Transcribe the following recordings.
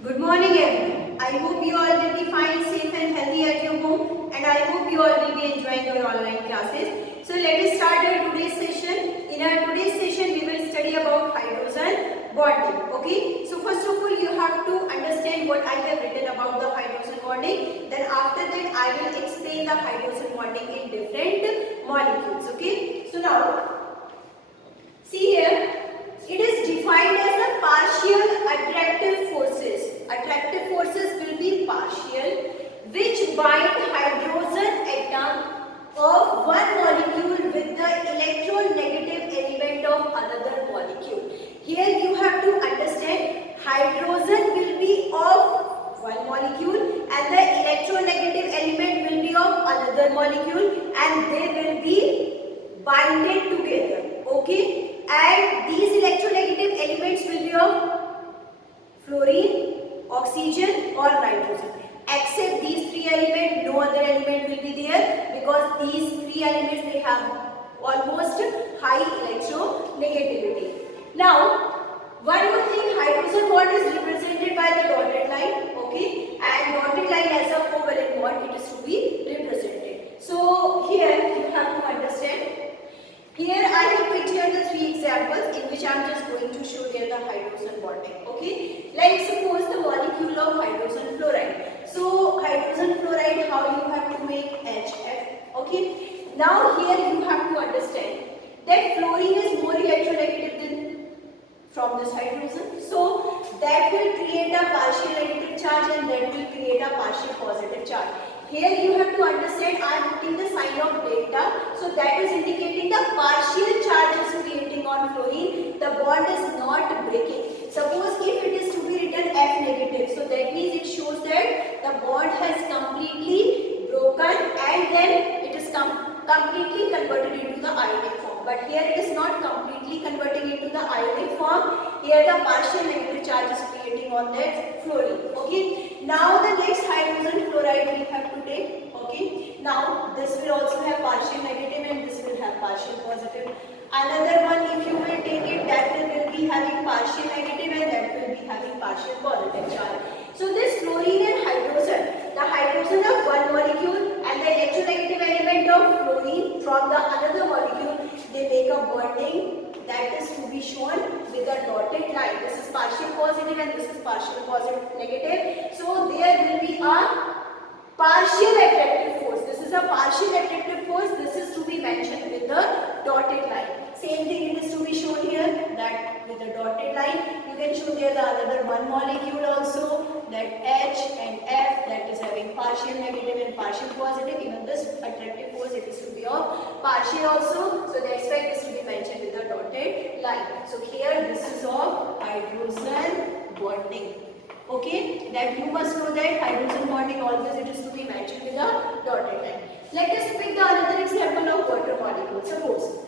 Good morning everyone. I hope you all will be fine, safe and healthy at your home, and I hope you all will be enjoying your online classes. So let us start our today's session. In our today's session we will study about hydrogen bonding. Okay. So first of all you have to understand what I have written about the hydrogen bonding. Then after that I will explain the hydrogen bonding in different molecules. Okay. So now see here. It is defined as the partial attractive forces. Attractive forces will be partial which bind hydrogen atom of one molecule with the electronegative element of another molecule. Here you have to understand hydrogen will be of one molecule and the electronegative element will be of another molecule and they will be binded together. Okay. And these electronegative elements will be of fluorine, oxygen or nitrogen. Except these three elements, no other element will be there because these three elements they have almost high electronegativity. Now, one more thing, hydrogen bond is represented by the dotted line, okay, and dotted line as a covalent bond it is to be represented. So here you have to understand. Here I have picked here the three examples in which I am just going to show here the hydrogen bonding. Okay, like suppose the molecule of hydrogen fluoride. So hydrogen fluoride, how you have to make HF. Okay, now here you have to understand that fluorine is more electronegative than from this hydrogen. So that will create a partial negative charge and that will create a partial positive charge. Here you have to understand I am putting the sign of delta. So that is indicating the partial charge is creating on fluorine. The bond is not breaking. Suppose if it is to be written F negative. So that means it shows that the bond has completely broken and then it is completely converted into the ionic form. But here it is not completely converting into the ionic form. Here the partial negative charge is creating on that fluorine. Okay. Now the next hydrogen fluoride we have to take. Okay. Now this will also have partial negative and this will have partial positive. Another one if you will take it that will be having partial negative and that will be having partial positive charge. So this fluorine and hydrogen, the hydrogen of one molecule and the electronegative element of fluorine from the another molecule, they make a bonding that is to be shown with a dotted line. This is partial positive and this is partial positive negative. So there will be a partial attractive force. This is a partial attractive force. This is to be mentioned with the dotted line. Same thing it is to be shown here that with the dotted line. You can show there the another one molecule also that H and F that is having partial negative and partial positive. Even this attractive force it is to be of partial also. So that's why it is to be mentioned with the dotted line. So here this is of hydrogen bonding. Okay, that you must know that hydrogen bonding always it is to be mentioned with a dotted line. Let us pick the another example of water molecule. Suppose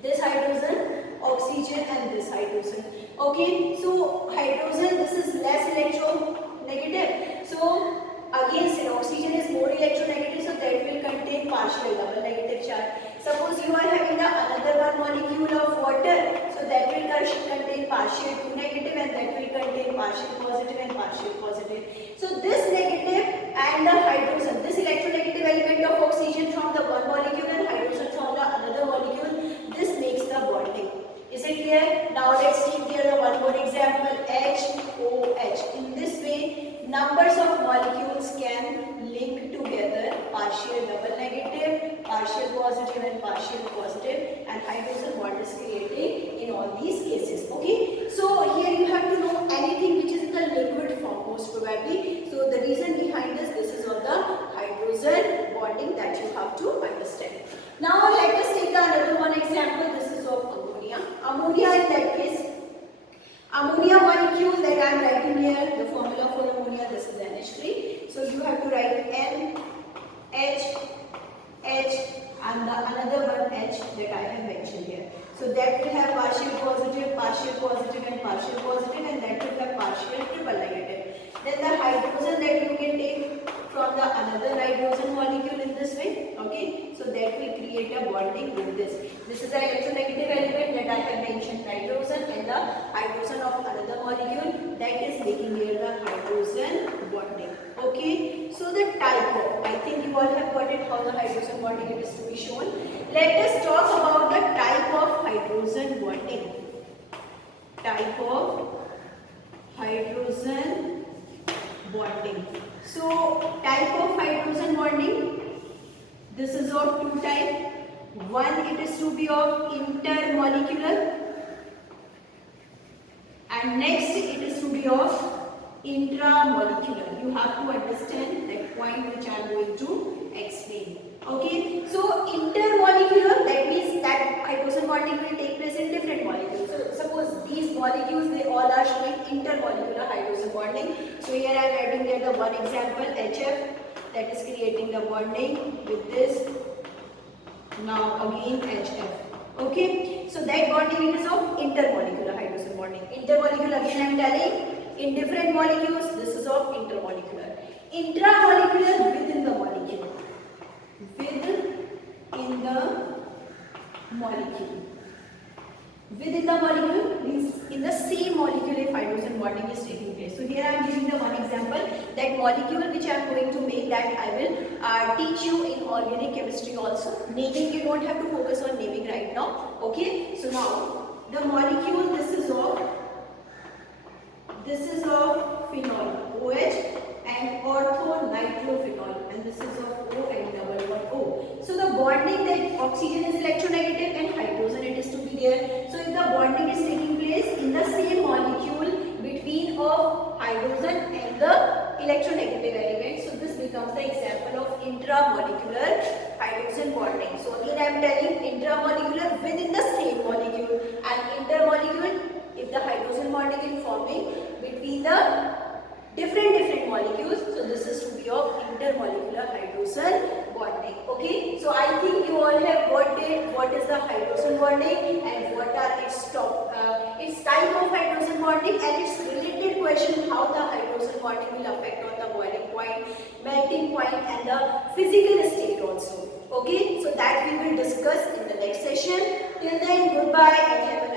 this hydrogen, oxygen and this hydrogen. Okay, so hydrogen this is less electronegative. So against it, oxygen is more electronegative, so that will contain partial double negative charge. Suppose you are having the another one molecule of water, so that will contain partial 2 negative and that will contain partial positive and partial positive. So this negative and the hydrogen, this electronegative element of oxygen from the one molecule and hydrogen from the another molecule, this makes the bonding. Is it clear? Now let's take here the one more example, HOH. In this way, numbers of molecules can link together, partial double negative, partial positive and partial positive, and hydrogen bond is creating in all these cases. Okay, so here you have to know anything which is in the liquid form most probably. So the reason behind this is of the hydrogen bonding that you have to understand. Now let us take the another one example. This is of ammonia. Ammonia in that case, ammonia molecule that I am writing here, the formula for ammonia, this is NH3. So you have to write N, H, H and the another one H that I have mentioned here. So that will have partial positive and partial positive and that will have partial triple negative. Then the hydrogen that you can take from the another hydrogen molecule in this way. Okay, so that will create a bonding with this. This is the electronegative element that I have mentioned, hydrogen, and the hydrogen of another molecule that is making here the hydrogen bonding. Okay, so the type of, I think you all have got it how the hydrogen bonding is to be shown. Let us talk about the type of hydrogen bonding. Type of hydrogen bonding. So type of hydrogen bonding, this is of two types. One, it is to be of intermolecular, and next it is to be of intramolecular. You have to understand that point which I am going to explain. Okay, so intermolecular, that means that hydrogen bonding will take place in different molecules. So suppose these molecules, they all are showing intermolecular hydrogen bonding. So here I am adding here the one example, HF, that is creating the bonding with this. Now again HF. Okay, so that bonding is of intermolecular hydrogen bonding. Intermolecular, again I am telling, in different molecules, this is of intermolecular. Intramolecular, within the molecule. Within the molecule. Within the molecule means in the same molecule if hydrogen bonding is taking place. So here I am giving the one example, that molecule which I am going to make, that I will teach you in organic chemistry also. Naming, you don't have to focus on naming right now. Okay, so now the molecule, this is of phenol, OH, and orthonitrophenol, and this is of O and double bond O. So the bonding, that oxygen is electronegative and hydrogen it is to be there. So if the bonding is taking place in the same molecule between of hydrogen and the electronegative element, so this becomes the example of intramolecular hydrogen bonding. So again I am telling, intramolecular within the same molecule, and intermolecular if the hydrogen bonding is forming between the different molecules. So this is to be of intermolecular hydrogen bonding. Okay, so I think you all have got it, what is the hydrogen bonding and what are its type of hydrogen bonding, and its related question, how the hydrogen bonding will affect on the boiling point, melting point, and the physical state also. Okay, so that we will discuss in the next session. Till then, goodbye and have a